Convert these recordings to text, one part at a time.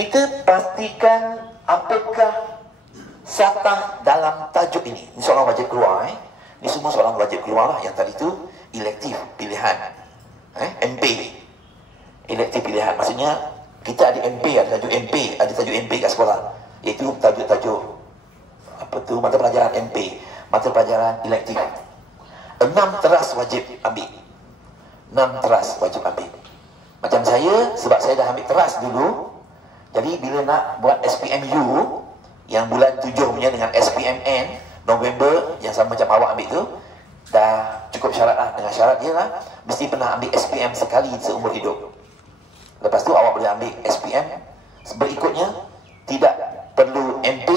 Kita pastikan apakah satah dalam tajuk ini. Ini soalan wajib keluar. Ini semua soalan wajib keluar lah. Yang tadi tu elektif pilihan. MP. Elektif pilihan. Maksudnya kita ada MP, ada tajuk MP, ada tajuk MP kat sekolah. Iaitu tajuk-tajuk apa tu, mata pelajaran MP, mata pelajaran elektif. 6 teras wajib ambil. 6 teras wajib ambil. Macam saya, sebab saya dah ambil teras dulu, jadi bila nak buat SPMU yang bulan 7 punya dengan SPMN November yang sama macam awak ambil tu, dah cukup syarat lah. Dengan syarat dia lah mesti pernah ambil SPM sekali seumur hidup. Lepas tu awak boleh ambil SPM. Berikutnya tidak perlu MP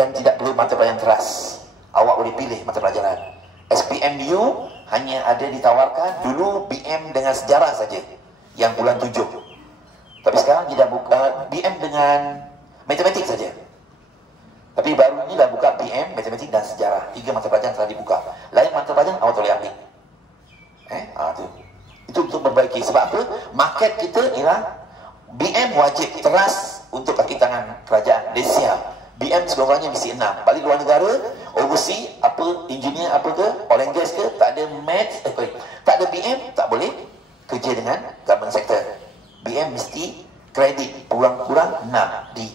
dan tidak perlu mata pelajaran teras. Awak boleh pilih mata pelajaran. SPMU hanya ada ditawarkan dulu BM dengan sejarah saja yang bulan 7. Tapi sekarang dia dah buka BM dengan matematik saja. Tapi baru ni dah buka BM, matematik dan sejarah. 3 mata pelajaran telah dibuka. Lain mata pelajaran awak boleh ambil. Tu. Itu untuk memperbaiki. Sebab apa? Market kita ialah BM wajib teras untuk kaki tangan kerajaan Malaysia. BM sekurang-kurangnya mesti 6. Balik luar negara, overseas, apa, engineer apa ke, oil and gas ke, tak ada maths, tak ada BM, tak boleh kerja dengan government sector. BM mesti kredit kurang-kurang 6 D.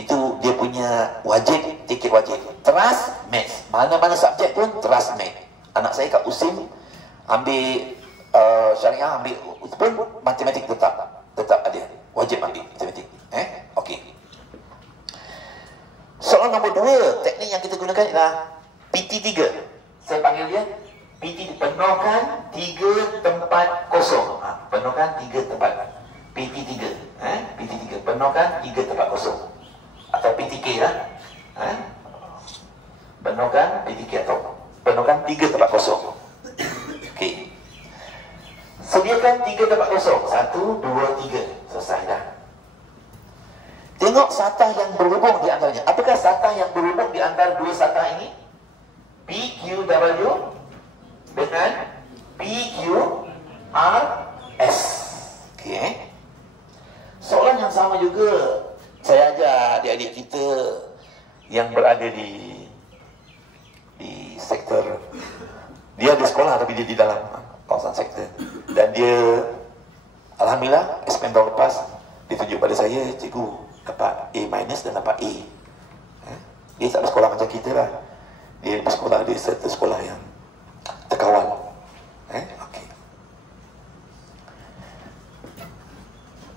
Itu dia punya wajib, tiket wajib. Teras, maths. Mana-mana subjek pun teras maths. Anak saya kat USIM ambil syariah, ambil pun matematik tetap ada. Wajib ambil matematik. Okey. Soalan nombor 2, teknik yang kita gunakan ialah PT3. Saya panggil dia PT, penuhkan 3 tempat kosong. Penuhkan 3 tempat. PT3. PT3, penuhkan 3 tempat kosong. Atau PTK lah. Penuhkan PTK atau penuhkan 3 tempat kosong. Okey. Sediakan 3 tempat kosong. 1, 2, 3. Selesai dah. Tengok satah yang berhubung di antaranya. Apakah satah yang berhubung di antara 2 satah ini? PQW dengan PQRS. Okey. Soalan yang sama juga saya ajar adik-adik kita yang berada di sektor. Dia di sekolah tapi dia di dalam kawasan sektor. Dan dia alhamdulillah SPM tahun lepas dia tunjuk pada saya, cikgu dapat A- dan dapat A. Dia tak bersekolah macam kita lah. Dia bersekolah di satu sekolah yang terkawal. Okey.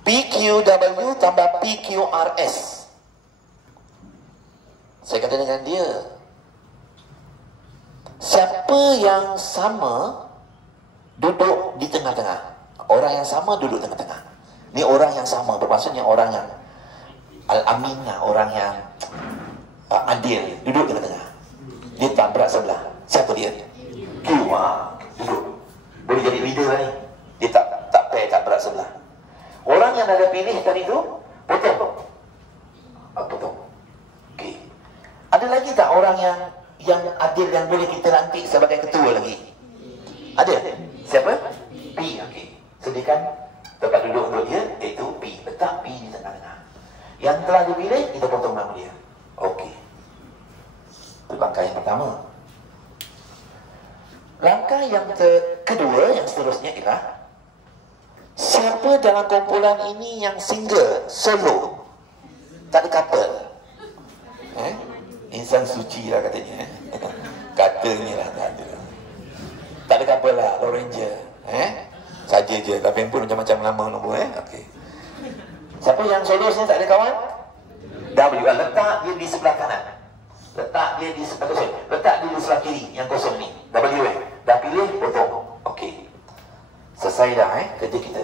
PQW tambah PQRS. Saya kata dengan dia, siapa yang sama duduk di tengah-tengah? Orang yang sama duduk tengah-tengah. Ni orang yang sama, bermaksudnya orang yang al-amin lah, orang yang adil, duduk tengah-tengah. Dia tak berat sebelah. Siapa dia? Q. Duduk. Boleh jadi leader lah ni. Dia tak pair, tak berat sebelah. Orang yang ada pilih tadi tu, potong. Potong. Okey. Ada lagi tak orang yang adil yang boleh kita lantik sebagai ketua lagi? Ada? Siapa? P. Okey. Sediakan tempat duduk untuk dia, iaitu P. Letak P di tengah-tengah. Yang telah dipilih, kita potong nama dia. Okey. Itu langkah yang pertama. Langkah yang kedua, yang seterusnya ialah siapa dalam kumpulan ini yang single, solo, tak ada couple? Insan suci lah katanya. Katanya lah tak ada. Tak ada couple lah, Lone Ranger. Saja je, tapi pun macam-macam nama nombor. Okey. Siapa yang solo sini tak ada kawan? W. Letak dia di sebelah kanan. Letak dia di sebelah kosong. Letak dia di sebelah kiri yang kosong ni. W. Dah pilih, potong. Okey. Selesai dah kerja kita.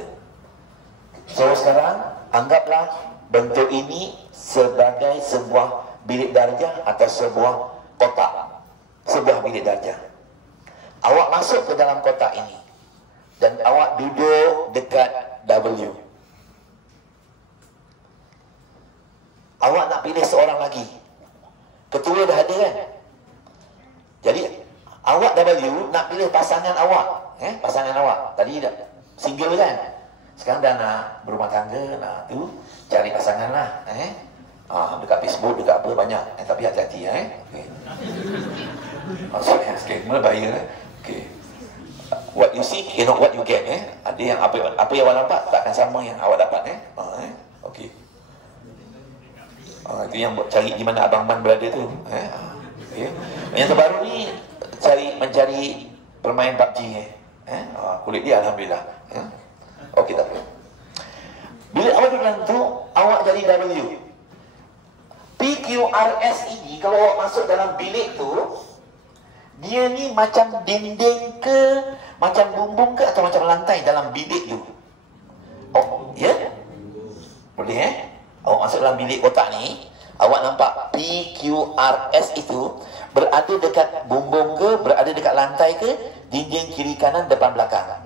So sekarang anggaplah bentuk ini sebagai sebuah bilik darjah atau sebuah kotak. Sebuah bilik darjah. Awak masuk ke dalam kotak ini dan awak duduk dekat W. Awak nak pilih seorang lagi. Ketua dah ada kan? Jadi awak W nak pilih pasangan awak. Pasangan awak. Tadi dah single kan? Sekarang dah nak berumah tangga, nak tu cari pasangan lah. Dekat Facebook, dekat apa banyak. Tapi hati-hati Okay. Sorry, mana bahaya Okay. What you see, not what you get. Ada yang apa yang awak dapat takkan sama yang awak dapat. Okay. Itu yang cari di mana Abang Man berada tu. Okay. Yang terbaru ni mencari bermain PUBG. Kulit dia alhamdulillah. Okey, tak apa. Bila awak dalam tu, awak jadi W. PQRS ini kalau awak masuk dalam bilik tu, dia ni macam dinding ke, macam bumbung ke, atau macam lantai dalam bilik tu. Oh, ya? Boleh awak masuk dalam bilik kotak ni, awak nampak PQRS itu berada dekat bumbung ke, berada dekat lantai ke, dinding kiri kanan depan belakang.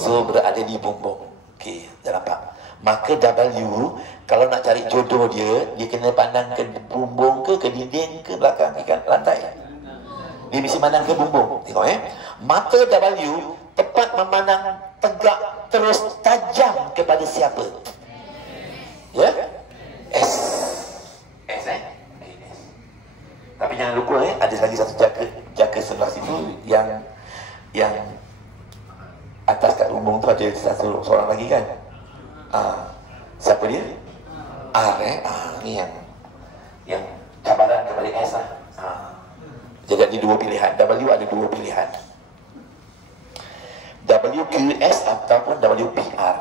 So berada di bumbung. Okey, dah nampak. Maka W, kalau nak cari jodoh dia kena pandang ke bumbung ke dinding ke belakang ke lantai. Dia mesti pandang ke bumbung. Tengok mata W tepat memandang tegak terus tajam kepada siapa? Ya? S. S Okay, S. Tapi jangan lupa ada lagi satu jaga sebelah situ yang atas kat bumbung tu ada seorang lagi kan. Siapa dia? R. Ni yang cabaran kepada S lah. Jadi ada dua pilihan. W ada dua pilihan, WQS ataupun WPR.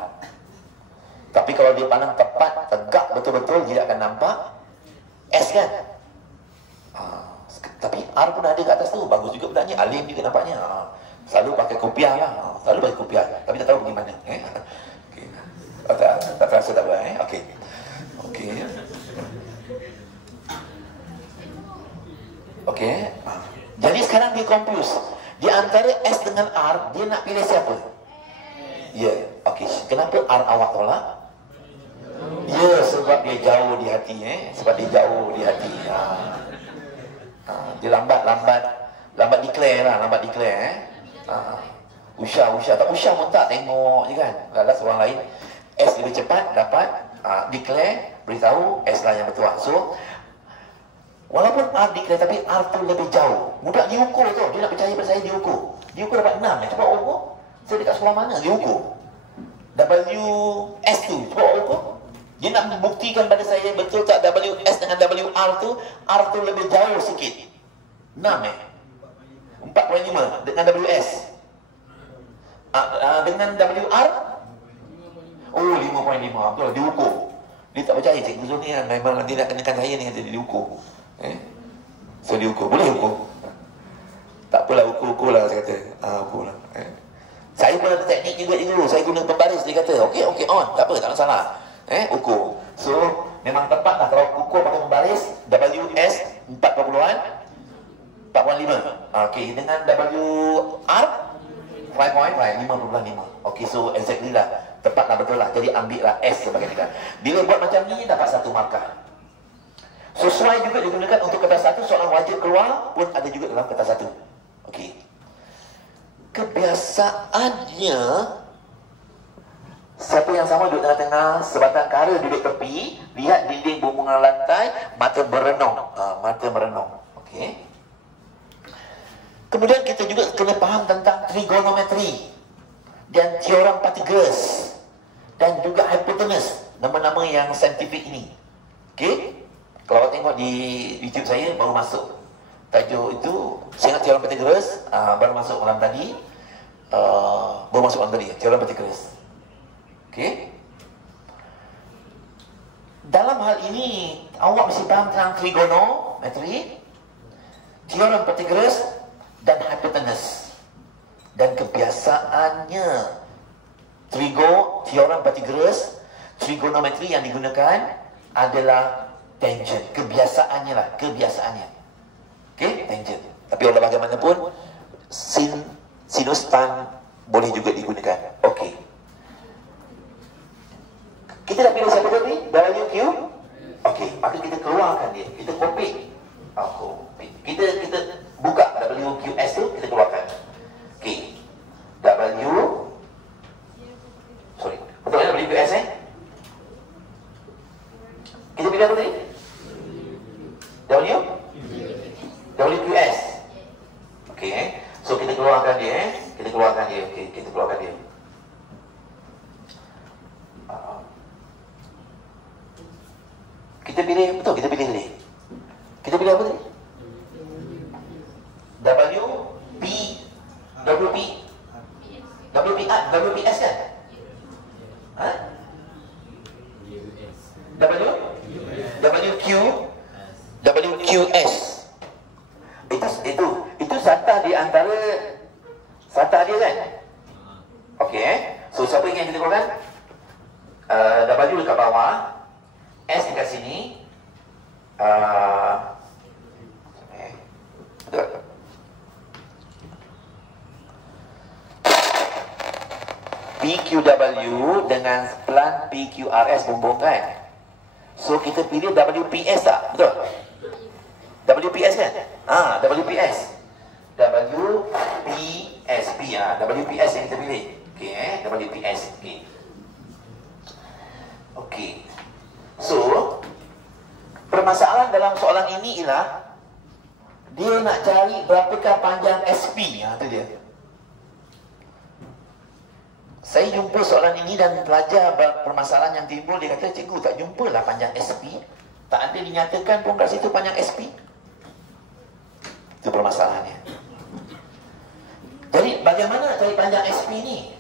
Tapi kalau dia pandang tepat, tegak betul-betul, dia akan nampak S kan. Tapi R pun ada kat atas tu. Bagus juga budaknya, alim juga nampaknya. Selalu pakai kopiah lah. Selalu pakai kopiah. Tapi tak tahu bagaimana. Okay. Tak terasa tak apa. Okey. Okey. Jadi sekarang dia confuse. Di antara S dengan R, dia nak pilih siapa? Ya. Okey. Kenapa R awak tolak? Ya, sebab dia jauh di hati. Sebab dia jauh di hati. Dia lambat declare lah. Usha tak usha pun tak tengok je kan. Lalas orang lain S lebih cepat dapat declare, beritahu S lah yang bertuah. So walaupun R declare tapi R tu lebih jauh. Budak diukur tu, dia nak percaya pada saya, diukur dapat 6. Cuba ukur, saya dekat sekolah mana diukur WS tu, cuba ukur. Dia nak membuktikan pada saya betul tak WS dengan WR tu, R tu lebih jauh sikit. 6 4.5 dengan WS. Dengan WR 5.5. Betul, diukur. Dia tak percaya cikgu tu ni memang dia nak kenakan saya ni, kata dia diukur. So diukur, boleh ukur. Tak apalah, ukur lah saya kata. Ukur lah. Saya pun ada teknik juga dulu. Saya guna pembaris, dia kata okey on, tak apa, tak masalah. Ukur. So memang tepat lah kalau ukur pakai pembaris. WS 4.5. Okey, dengan WR 5.5. Okey, so exactly lah. Tepat lah, betul lah. Jadi ambil lah S sebagai kita. Bila buat macam ni, dapat satu markah. Sesuai juga digunakan untuk kertas satu. Soalan wajib keluar pun ada juga dalam kertas satu. Okey. Kebiasaannya, siapa yang sama duduk tengah-tengah, sebatang kara duduk tepi, lihat dinding bumbungan lantai, mata merenung. Okey. Kemudian kita juga kena faham tentang trigonometri dan teorem Pythagoras dan juga hypotenuse, nama-nama yang saintifik ini. Okey? Kalau awak tengok di YouTube saya baru masuk tajuk itu, saya ingat teorem Pythagoras, baru masuk malam tadi. Teorem Pythagoras. Okey? Dalam hal ini awak mesti faham tentang trigonometri, teorem Pythagoras dan hypotenuse. Dan kebiasaannya, teorem Pythagoras, trigonometri yang digunakan adalah tangent. Kebiasaannya. Okey, tangent. Tapi walau bagaimanapun, sinus tan boleh juga digunakan. Okey. Kita dah pilih siapa tadi? WQ. Okey, maka kita keluarkan dia. Kita copy. Kita buka WQS tu, kita keluarkan. Okey. pilih apa tadi? W? WQS. Okey. So kita keluarkan dia. Kita keluarkan dia. Okey, kita keluarkan dia. Kita pilih, betul, kita pilih tadi. Kita pilih apa tadi? WPS kan? Ha? WQS. Itu sata di antara sata dia kan? Okey. So siapa yang kita keluarkan? W dekat bawah, S dekat sini. Betul. PQW dengan pelan PQRS bumbung kan? So kita pilih WPS tak? Betul? WPS kan? WPS. WPS. WPS yang kita pilih. Okey, WPS. Okey. Okey. So, permasalahan dalam soalan ini ialah dia nak cari berapakah panjang SP. Itu dia. Saya jumpa soalan ini dan pelajar permasalahan yang timbul, dia kata, cikgu tak jumpalah panjang SP. Tak ada dinyatakan pun kat situ panjang SP. Itu permasalahannya. Jadi bagaimana nak cari panjang SP ni?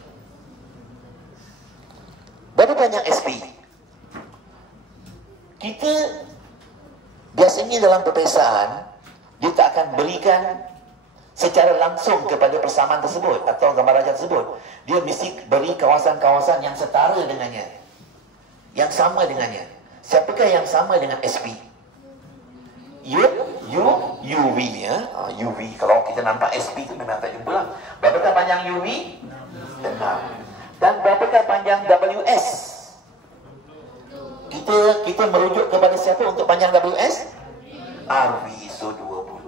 Berapa panjang SP? Kita biasanya dalam peperiksaan, dia tak akan berikan secara langsung kepada persamaan tersebut atau gambar rajah tersebut. Dia mesti beri kawasan-kawasan yang setara dengannya, yang sama dengannya. Siapakah yang sama dengan SP? UV ya. UV. Kalau kita nampak SP itu memang tak jumpa lah. Berapakah panjang UV? 6. Dan berapakah panjang WS? Kita merujuk kepada siapa untuk panjang WS? RV. So 20.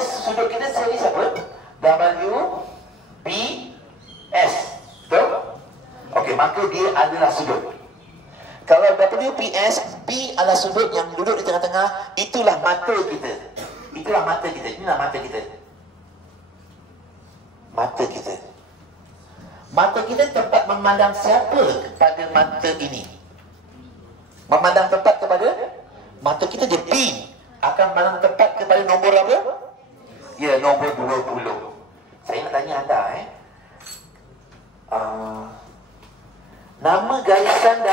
Sudut kita sini siapa? WPS. Betul? Okey, maka dia adalah sudut. Kalau WPS, P adalah sudut yang duduk di tengah-tengah, itulah mata kita. Itulah mata kita. Inilah mata kita. Mata kita. Mata kita tempat memandang siapa kepada mata ini? Memandang tepat kepada mata kita, dia P akan memandang tepat kepada nombor apa? Ya, nombor 20. Saya nak tanya anda nama garisan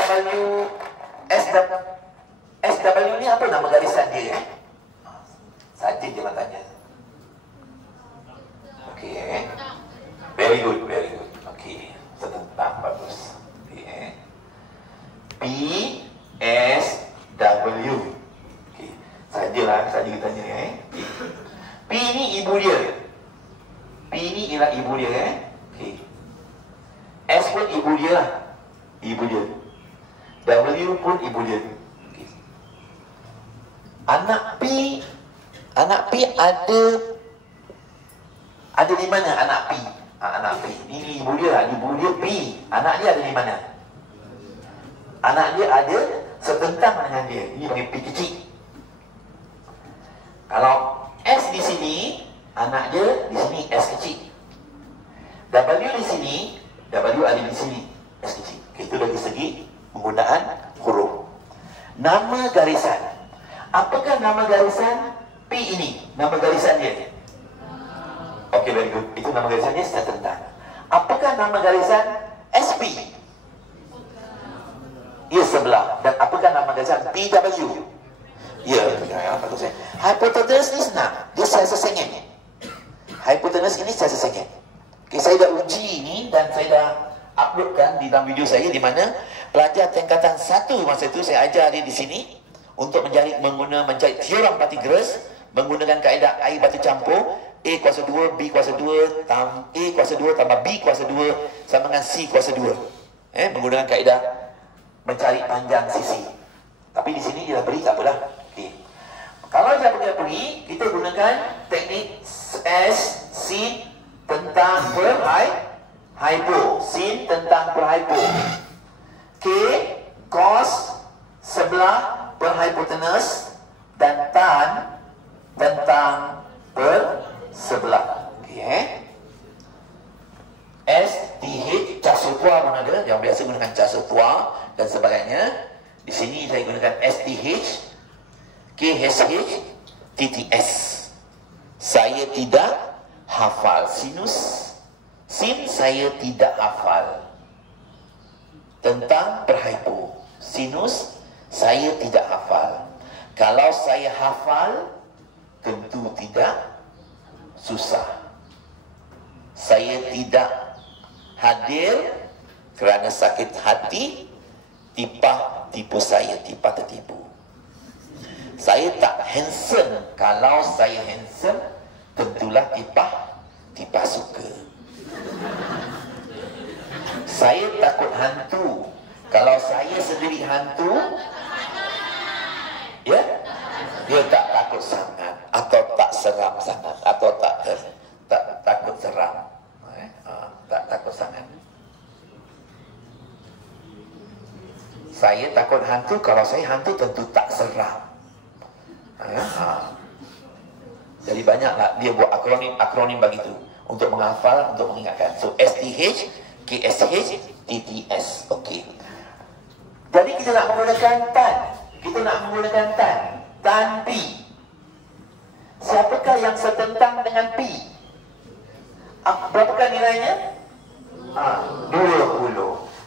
SW ni apa nama garisan dia? Saja je nak tanya. Okey. Very good, very good. Okey. Tertentang, bagus. Okey. PSW. Okey. Saja kita tanya P ni ibu dia. P ni ialah ibu dia Okey. S pun ibu dia lah. Ibu dia. W pun ibu dia. Okay. Anak P ada di mana anak P? Anak P. Ini ibu dia lah. Ibu dia P. Anak dia ada di mana? Anak dia ada setentang dengan dia. Ini panggil P kecil. Kalau S di sini, anak dia di sini S kecil. W di sini, W ada di sini S kecil. Itu dari segi penggunaan huruf. Nama garisan. Apakah nama garisan P ini? Nama garisan dia. Okey, very good. Itu nama garisan dia setentang. Apakah nama garisan SP? Ya, sebelah. Dan apakah nama garisan PW? Ya, bagus ya. Hipotenus ni senang. Dia sesa sengit. Hipotenus ini sesa sengit. Okay, saya dah uji ini dan saya dah uploadkan di dalam video saya, di mana pelajar tingkatan 1 masa itu saya ajar dia di sini untuk mencari teorem Pythagoras menggunakan kaedah air batu campur, A kuasa 2, B kuasa 2, A kuasa 2 tambah B kuasa 2 sama dengan C kuasa 2. Menggunakan kaedah mencari panjang sisi. Tapi di sini dia dah beri, tak apalah. Okey. Kalau dia beri, kita gunakan teknik S, sin tentang per hypo. Sin tentang per hypo. K cos sebelah berhipotenus dan tan tentang bersebelah. Okey. STH casu tua pun ada, yang biasa gunakan casu tua dan sebagainya. Di sini saya gunakan STH, KSH, TTS. Saya tidak hafal sinus. Sin saya tidak hafal. Tentang berhypo. Sinus saya tidak hafal. Kalau saya hafal, tentu tidak susah. Saya tidak hadir kerana sakit hati, tipu saya, tipa tertipu. Saya tak handsome. Kalau saya handsome, tentulah tipa suka. Saya takut hantu. Kalau saya sendiri hantu, ya, dia tak takut sangat, atau tak seram sangat, atau tak takut seram. Tak takut sangat. Saya takut hantu. Kalau saya hantu tentu tak seram. Jadi banyaklah dia buat akronim begitu untuk menghafal, untuk mengingatkan. So STH, KSH, TTS. Okey. Jadi kita nak menggunakan tan. Kita nak menggunakan tan. Tan P. Siapakah yang setentang dengan P? Berapakah nilainya? 20.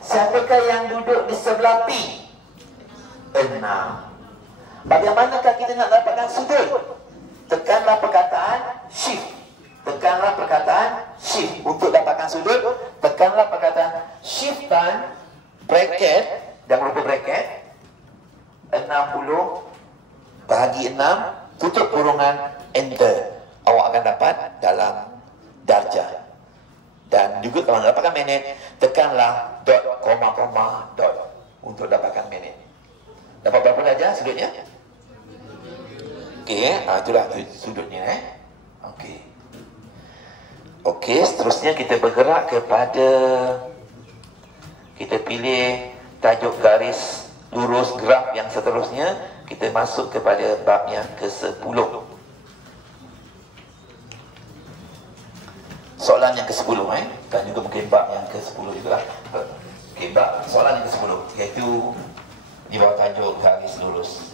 Siapakah yang duduk di sebelah P? 6. Bagaimanakah kita nak dapatkan sudut? Tekanlah perkataan shift. Tekanlah perkataan shift. Untuk dapatkan sudut, tekanlah perkataan shift tan, bracket, jangan lupa bracket, 60 bahagi 6, tutup kurungan, enter. Awak akan dapat dalam darjah. Dan juga kalau nak dapatkan minit, tekanlah dot, koma, dot untuk dapatkan minit. Dapat berapa darjah sudutnya? Okey, itulah sudutnya. Okey. Okey, seterusnya kita bergerak kepada, kita pilih tajuk garis lurus graf yang seterusnya. Kita masuk kepada bab yang ke-10. Soalan yang ke-10 dan juga mungkin bab yang ke-10 juga. Okey, bab soalan yang ke-10 iaitu di bawah tajuk garis lurus.